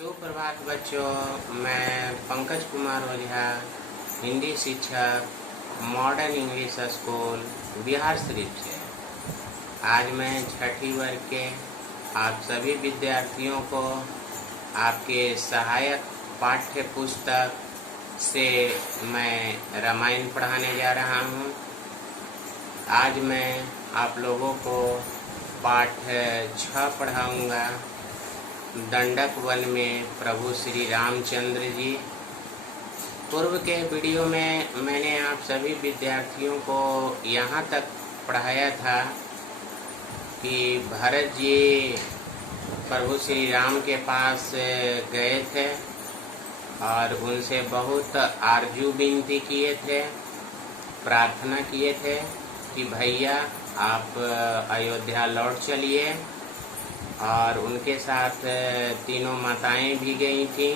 सुप्रभात बच्चों, मैं पंकज कुमार ओझा, हिंदी शिक्षक, modern English school Bihar Sharif से। आज मैं छठी वर्ग के आप सभी विद्यार्थियों को आपके सहायक पाठ्य पुस्तक से मैं रामायण पढ़ाने जा रहा हूँ। आज मैं आप लोगों को पाठ 6 पढ़ाऊँगा। दंडक वन में प्रभु श्री रामचंद्र जी। पूर्व के वीडियो में मैंने आप सभी विद्यार्थियों को यहाँ तक पढ़ाया था कि भरत जी प्रभु श्री राम के पास गए थे और उनसे बहुत आरजू विनती किए थे, प्रार्थना किए थे कि भैया आप अयोध्या लौट चलिए। और उनके साथ तीनों माताएं भी गई थीं,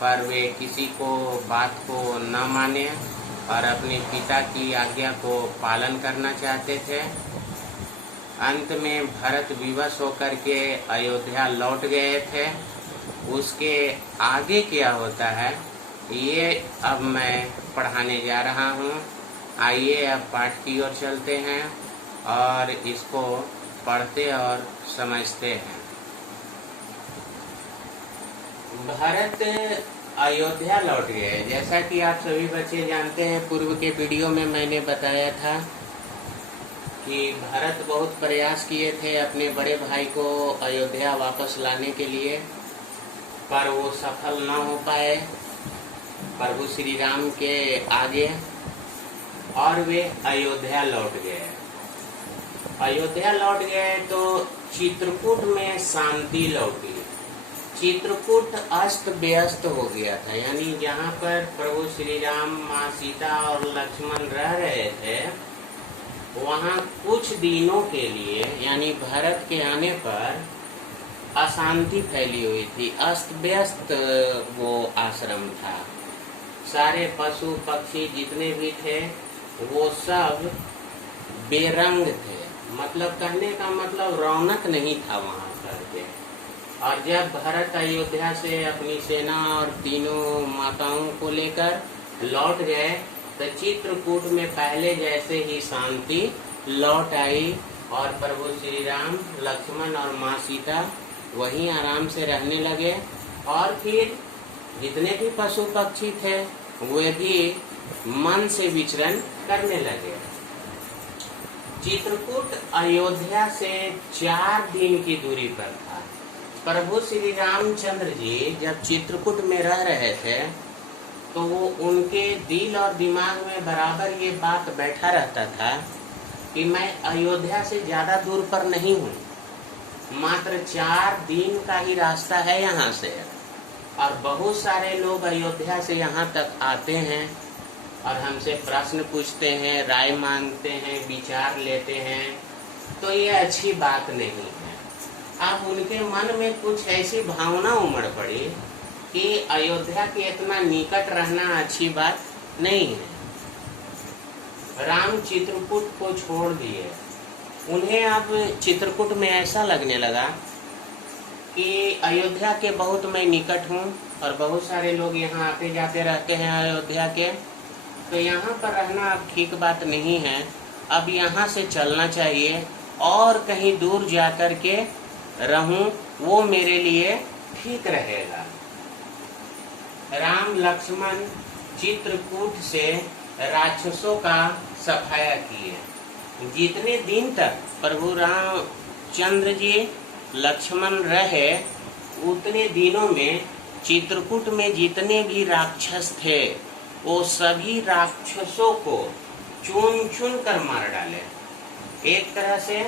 पर वे किसी को बात को न माने और अपने पिता की आज्ञा को पालन करना चाहते थे। अंत में भरत विवश होकर के अयोध्या लौट गए थे। उसके आगे क्या होता है ये अब मैं पढ़ाने जा रहा हूँ। आइए अब पाठ की ओर चलते हैं और इसको पढ़ते और समझते हैं। भरत अयोध्या लौट गए। जैसा कि आप सभी बच्चे जानते हैं, पूर्व के वीडियो में मैंने बताया था कि भरत बहुत प्रयास किए थे अपने बड़े भाई को अयोध्या वापस लाने के लिए, पर वो सफल न हो पाए प्रभु श्री राम के आगे, और वे अयोध्या लौट गए। अयोध्या लौट गए तो चित्रकूट में शांति लौटी। चित्रकूट अस्त व्यस्त हो गया था, यानी जहाँ पर प्रभु श्री राम, माँ सीता और लक्ष्मण रह रहे थे, वहाँ कुछ दिनों के लिए यानी भरत के आने पर अशांति फैली हुई थी। अस्त व्यस्त वो आश्रम था। सारे पशु पक्षी जितने भी थे वो सब बेरंग थे। मतलब कहने का मतलब रौनक नहीं था वहाँ करके। और जब भरत अयोध्या से अपनी सेना और तीनों माताओं को लेकर लौट गए तो चित्रकूट में पहले जैसे ही शांति लौट आई और प्रभु श्री राम, लक्ष्मण और माँ सीता वहीं आराम से रहने लगे। और फिर जितने भी पशु पक्षी थे वे भी मन से विचरण करने लगे। चित्रकूट अयोध्या से 4 दिन की दूरी पर था। प्रभु श्री रामचंद्र जी जब चित्रकूट में रह रहे थे तो वो उनके दिल और दिमाग में बराबर ये बात बैठा रहता था कि मैं अयोध्या से ज्यादा दूर पर नहीं हूँ, मात्र 4 दिन का ही रास्ता है यहाँ से। और बहुत सारे लोग अयोध्या से यहाँ तक आते हैं और हमसे प्रश्न पूछते हैं, राय मांगते हैं, विचार लेते हैं, तो ये अच्छी बात नहीं है। अब उनके मन में कुछ ऐसी भावना उमड़ पड़ी कि अयोध्या के इतना निकट रहना अच्छी बात नहीं है। राम चित्रकूट को छोड़ दिए। उन्हें अब चित्रकूट में ऐसा लगने लगा कि अयोध्या के बहुत मैं निकट हूँ और बहुत सारे लोग यहाँ आते जाते रहते हैं अयोध्या के, तो यहाँ पर रहना अब ठीक बात नहीं है। अब यहाँ से चलना चाहिए और कहीं दूर जाकर के रहूं, वो मेरे लिए ठीक रहेगा। राम लक्ष्मण चित्रकूट से राक्षसों का सफाया किए। जितने दिन तक प्रभु रामचंद्र जी, लक्ष्मण रहे, उतने दिनों में चित्रकूट में जितने भी राक्षस थे वो सभी राक्षसों को चुन चुन कर मार डाले। एक तरह से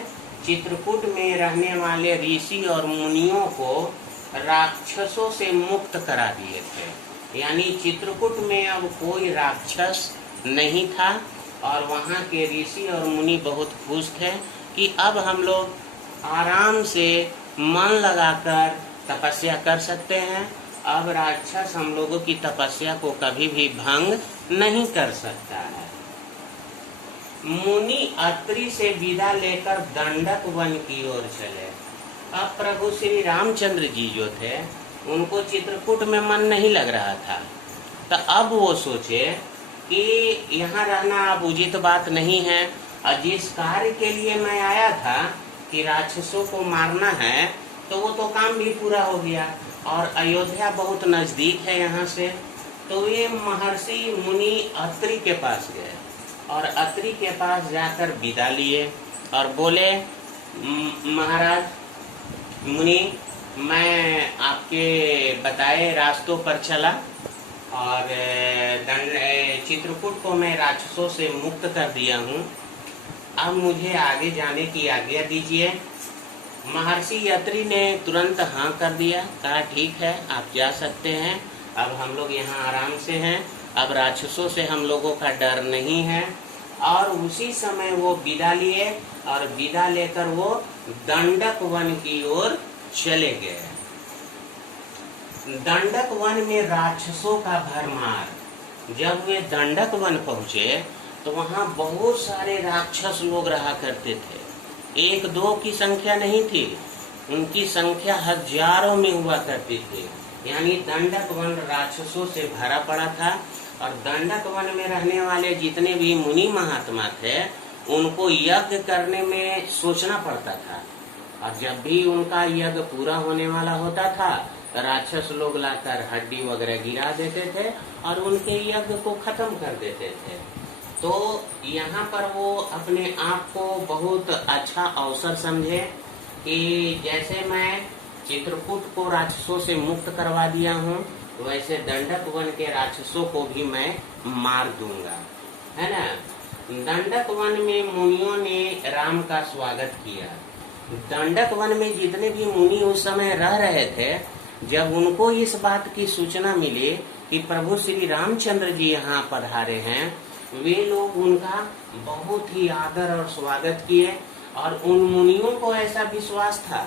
चित्रकूट में रहने वाले ऋषि और मुनियों को राक्षसों से मुक्त करा दिए थे। यानी चित्रकूट में अब कोई राक्षस नहीं था और वहाँ के ऋषि और मुनि बहुत खुश थे कि अब हम लोग आराम से मन लगाकर तपस्या कर सकते हैं। अब राक्षस हम लोगों की तपस्या को कभी भी भंग नहीं कर सकता है। मुनि अत्रि से विदा लेकर दंडक वन की ओर चले। अब प्रभु श्री रामचंद्र जी जो थे उनको चित्रकूट में मन नहीं लग रहा था। तो अब वो सोचे कि यहाँ रहना अब उचित बात नहीं है, और जिस कार्य के लिए मैं आया था कि राक्षसों को मारना है, तो वो तो काम भी पूरा हो गया, और अयोध्या बहुत नजदीक है यहाँ से। तो वे महर्षि मुनि अत्रि के पास गए, और अत्रि के पास जाकर विदा लिए और बोले, महाराज मुनि, मैं आपके बताए रास्तों पर चला और चित्रकूट को मैं राक्षसों से मुक्त कर दिया हूँ। अब मुझे आगे जाने की आज्ञा दीजिए। महर्षि अत्रि ने तुरंत हाँ कर दिया, कहा ठीक है, आप जा सकते हैं। अब हम लोग यहाँ आराम से हैं, अब राक्षसों से हम लोगों का डर नहीं है। और उसी समय वो विदा लिए, और विदा लेकर वो दंडक वन की ओर चले गए। दंडक वन में राक्षसों का भरमार। जब वे दंडक वन पहुंचे तो वहां बहुत सारे राक्षस लोग रहा करते थे। एक दो की संख्या नहीं थी, उनकी संख्या हजारों में हुआ करती थी। यानी दंडक वन राक्षसों से भरा पड़ा था, और दंडक वन में रहने वाले जितने भी मुनि महात्मा थे, उनको यज्ञ करने में सोचना पड़ता था। और जब भी उनका यज्ञ पूरा होने वाला होता था, राक्षस लोग लाकर हड्डी वगैरह गिरा देते थे और उनके यज्ञ को खत्म कर देते थे। तो यहाँ पर वो अपने आप को बहुत अच्छा अवसर समझे कि जैसे मैं चित्रकूट को राक्षसों से मुक्त करवा दिया हूँ, वैसे दंडक वन के राक्षसों को भी मैं मार दूंगा, है ना। दंडक वन में मुनियों ने राम का स्वागत किया। दंडक वन में जितने भी मुनि उस समय रह रहे थे, जब उनको इस बात की सूचना मिली कि प्रभु श्री रामचंद्र जी यहाँ पधारे हैं, वे लोग उनका बहुत ही आदर और स्वागत किए। और उन मुनियों को ऐसा विश्वास था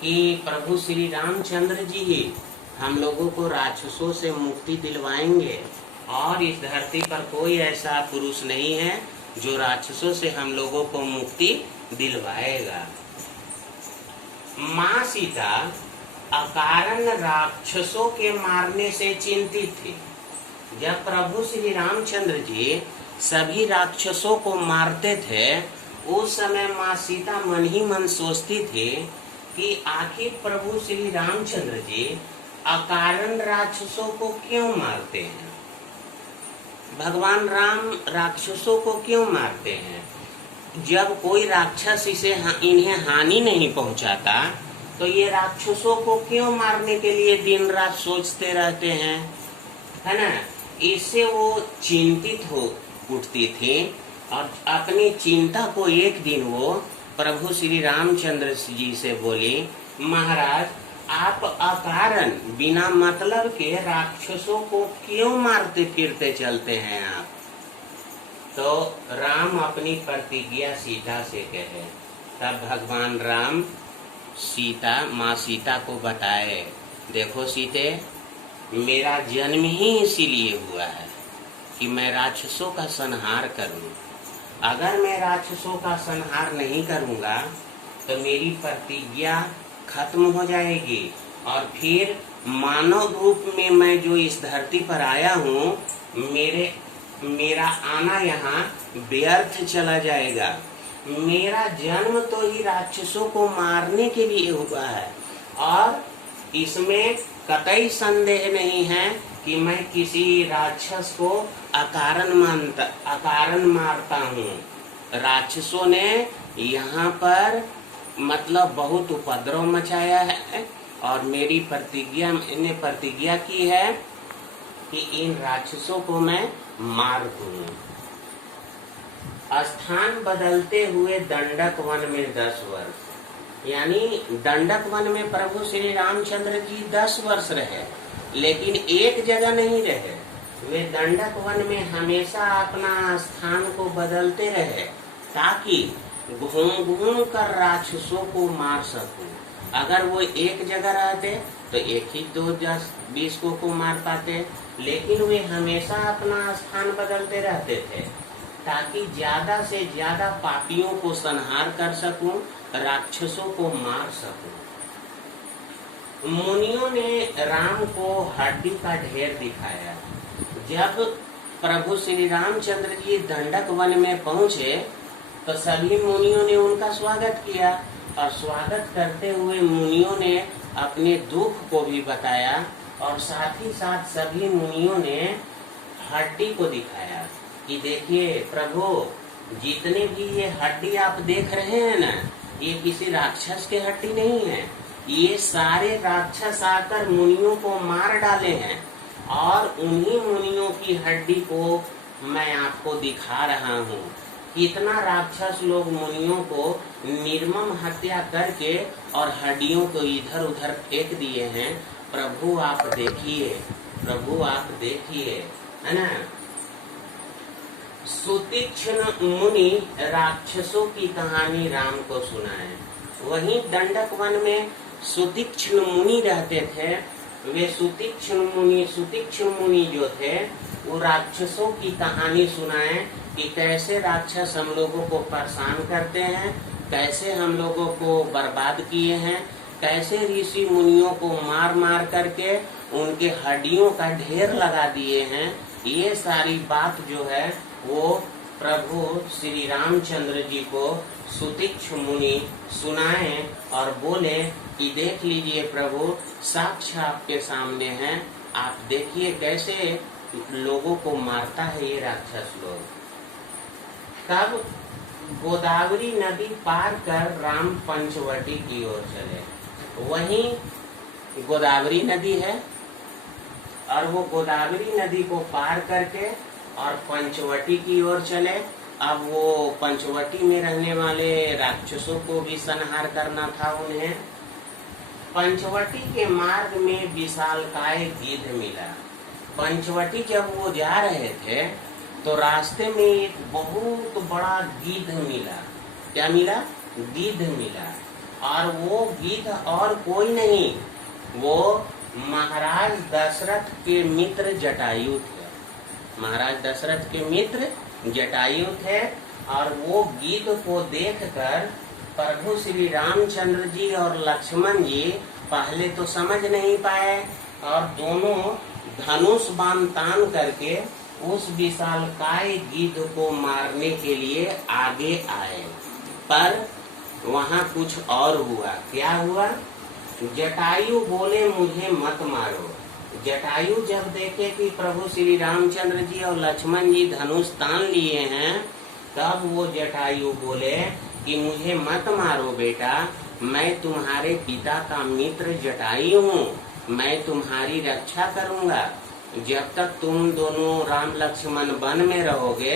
कि प्रभु श्री रामचंद्र जी ही हम लोगों को राक्षसों से मुक्ति दिलवाएंगे, और इस धरती पर कोई ऐसा पुरुष नहीं है जो राक्षसों से हम लोगों को मुक्ति दिलवाएगा। माँ सीता अकारण राक्षसों के मारने से चिंतित थी। जब प्रभु श्री रामचंद्र जी सभी राक्षसों को मारते थे, उस समय माँ सीता मन ही मन सोचती थी कि आखिर प्रभु श्री रामचंद्र जी अकारण राक्षसों को क्यों मारते हैं। भगवान राम राक्षसों को क्यों मारते हैं। जब कोई राक्षस इन्हें हानि नहीं पहुंचाता, तो ये राक्षसों को क्यों मारने के लिए दिन रात सोचते रहते हैं, है ना। इससे वो चिंतित हो उठती थी, और अपनी चिंता को एक दिन वो प्रभु श्री रामचंद्र जी से बोली, महाराज आप अकारण बिना मतलब के राक्षसों को क्यों मारते फिरते चलते हैं आप। तो राम अपनी प्रतिज्ञा सीता से कहे। तब भगवान राम माँ सीता को बताए, देखो सीते, मेरा जन्म ही इसीलिए हुआ है कि मैं राक्षसों का संहार करूं। अगर मैं राक्षसों का संहार नहीं करूंगा तो मेरी प्रतिज्ञा खत्म हो जाएगी, और फिर मानव रूप में मैं जो इस धरती पर आया हूँ, मेरा आना यहाँ व्यर्थ चला जाएगा। मेरा जन्म तो ही राक्षसों को मारने के लिए हुआ है, और इसमें कतई संदेह नहीं है कि मैं किसी राक्षस को अकारण मारता हूँ। राक्षसों ने यहाँ पर मतलब बहुत उपद्रव मचाया है, और मैंने प्रतिज्ञा की है कि इन राक्षसों को मैं मार दूँ। स्थान बदलते हुए दंडक वन में 10 वर्ष, यानी दंडक वन में प्रभु श्री रामचंद्र जी 10 वर्ष रहे, लेकिन एक जगह नहीं रहे। वे दंडक वन में हमेशा अपना स्थान को बदलते रहे, ताकि घूम घूम कर राक्षसों को मार सकूं। अगर वो एक जगह रहते तो एक ही 2-10-20 को मार पाते, लेकिन वे हमेशा अपना स्थान बदलते रहते थे, ताकि ज्यादा से ज्यादा पापियों को संहार कर सकूं, राक्षसों को मार सकूं। मुनियों ने राम को हड्डी का ढेर दिखाया। जब प्रभु श्री रामचंद्र जी दंडक वन में पहुंचे तो सभी मुनियों ने उनका स्वागत किया और स्वागत करते हुए मुनियों ने अपने दुख को भी बताया और साथ ही साथ सभी मुनियों ने हड्डी को दिखाया कि देखिए प्रभु, जितने भी ये हड्डी आप देख रहे हैं ना, ये किसी राक्षस के हड्डी नहीं है। ये सारे राक्षस आकर मुनियों को मार डाले हैं और उन्हीं मुनियों की हड्डी को मैं आपको दिखा रहा हूँ। कितना राक्षस लोग मुनियों को निर्मम हत्या करके और हड्डियों को इधर उधर फेंक दिए हैं। प्रभु आप देखिए, प्रभु आप देखिए, है ना। सुतीक्ष्ण मुनि राक्षसों की कहानी राम को सुनाए। वहीं दंडक वन में सुतीक्ष्ण मुनि रहते थे। वे सुतीक्ष्ण मुनि जो थे वो राक्षसों की कहानी सुनाए कि कैसे राक्षस हम लोगों को परेशान करते हैं, कैसे हम लोगों को बर्बाद किए हैं, कैसे ऋषि मुनियों को मार मार करके उनके हड्डियों का ढेर लगा दिए हैं। ये सारी बात जो है वो प्रभु श्री रामचंद्र जी को सुतीक्ष्ण मुनि सुनाए और बोले कि देख लीजिए प्रभु, साक्षात आपके सामने है, आप देखिए कैसे लोगों को मारता है ये राक्षस लोग। तब गोदावरी नदी पार कर राम पंचवटी की ओर चले। वहीं गोदावरी नदी है और वो गोदावरी नदी को पार करके और पंचवटी की ओर चले। अब वो पंचवटी में रहने वाले राक्षसों को भी संहार करना था उन्हें। पंचवटी के मार्ग में विशालकाय गिद्ध मिला। पंचवटी जब वो जा रहे थे तो रास्ते में एक बहुत बड़ा गिद्ध मिला। क्या मिला? गिद्ध मिला। और वो गिद्ध और कोई नहीं, वो महाराज दशरथ के मित्र जटायु थे। महाराज दशरथ के मित्र जटायु थे। और वो गिद्ध को देखकर प्रभु श्री रामचंद्र जी और लक्ष्मण जी पहले तो समझ नहीं पाए और दोनों धनुष बाण तान करके उस विशालकाय गिद्ध को मारने के लिए आगे आए। पर वहाँ कुछ और हुआ। क्या हुआ? जटायु बोले मुझे मत मारो। जटायु जब देखे कि प्रभु श्री रामचंद्र जी और लक्ष्मण जी धनुष तान लिए हैं, तब वो जटायु बोले कि मुझे मत मारो बेटा, मैं तुम्हारे पिता का मित्र जटायु हूँ, मैं तुम्हारी रक्षा करूँगा। जब तक तुम दोनों राम लक्ष्मण वन में रहोगे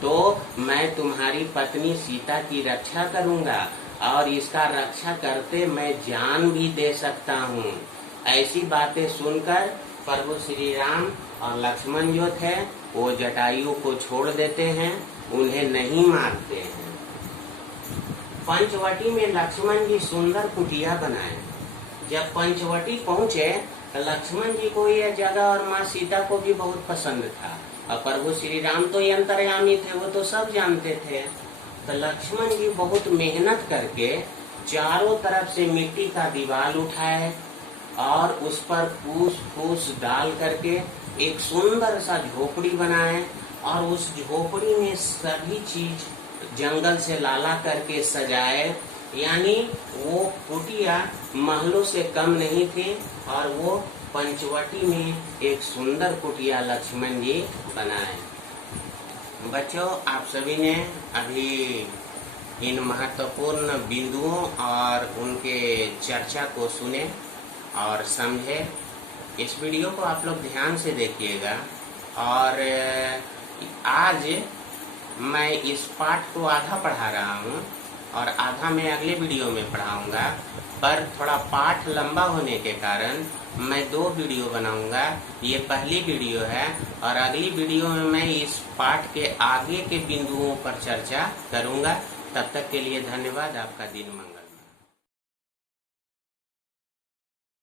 तो मैं तुम्हारी पत्नी सीता की रक्षा करूँगा और इसका रक्षा करते मैं जान भी दे सकता हूँ। ऐसी बातें सुनकर प्रभु श्री राम और लक्ष्मण जो थे वो जटायु को छोड़ देते हैं, उन्हें नहीं मारते हैं। पंचवटी में लक्ष्मण जी सुंदर कुटिया बनाए। जब पंचवटी पहुँचे तो लक्ष्मण जी को यह जगह और माँ सीता को भी बहुत पसंद था। और प्रभु श्री राम तो अंतर्यामी थे, वो तो सब जानते थे। तो लक्ष्मण जी बहुत मेहनत करके चारों तरफ से मिट्टी का दीवार उठाए और उस पर फूस फूस डाल करके एक सुंदर सा झोपड़ी बनाए और उस झोपड़ी में सभी चीज जंगल से लाला करके सजाए। यानी वो कुटिया महलों से कम नहीं थी और वो पंचवटी में एक सुंदर कुटिया लक्ष्मण जी बनाए। बच्चों, आप सभी ने अभी इन महत्वपूर्ण बिंदुओं और उनके चर्चा को सुने और समझे। इस वीडियो को आप लोग ध्यान से देखिएगा। और आज मैं इस पाठ को आधा पढ़ा रहा हूँ और आधा मैं अगले वीडियो में पढ़ाऊंगा। पर थोड़ा पाठ लंबा होने के कारण मैं 2 वीडियो बनाऊंगा। ये पहली वीडियो है और अगली वीडियो में मैं इस पाठ के आगे के बिंदुओं पर चर्चा करूंगा। तब तक के लिए धन्यवाद। आपका दिन मंगल।